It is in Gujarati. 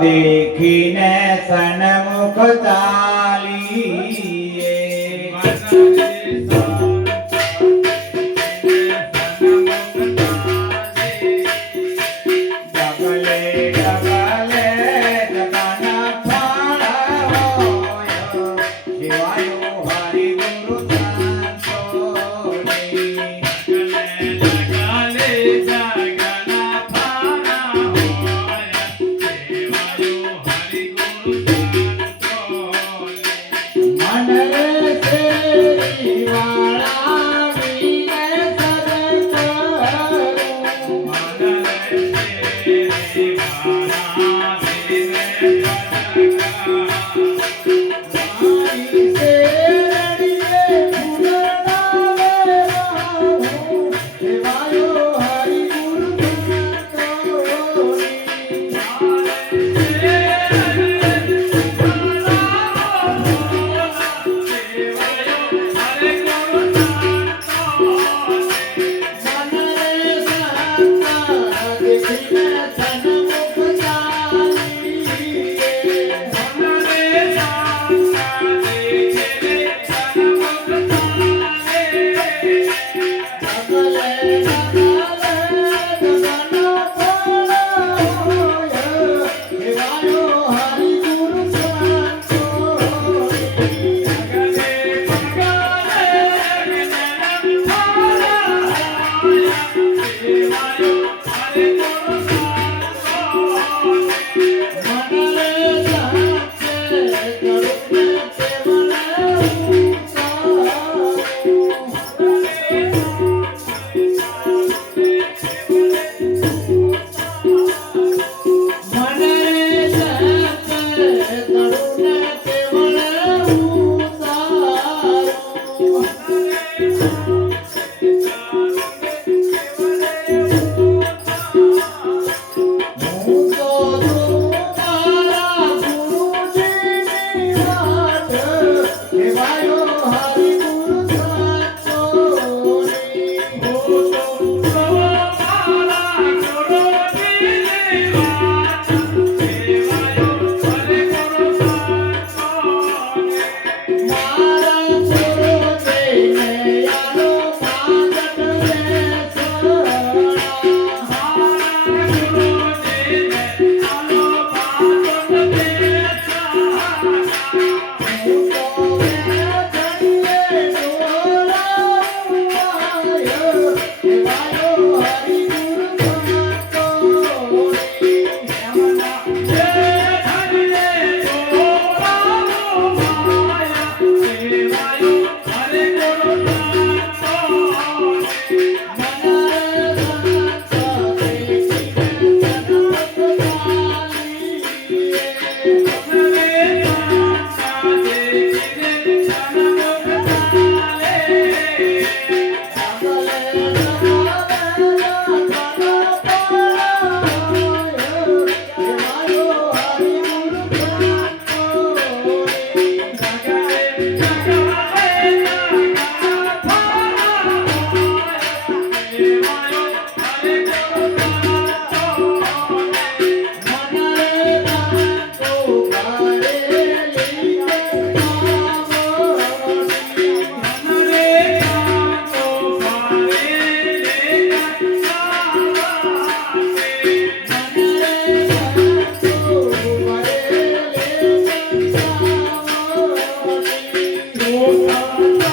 દેખીને સનમુખ ચાલીએ Yeah. Música Opa!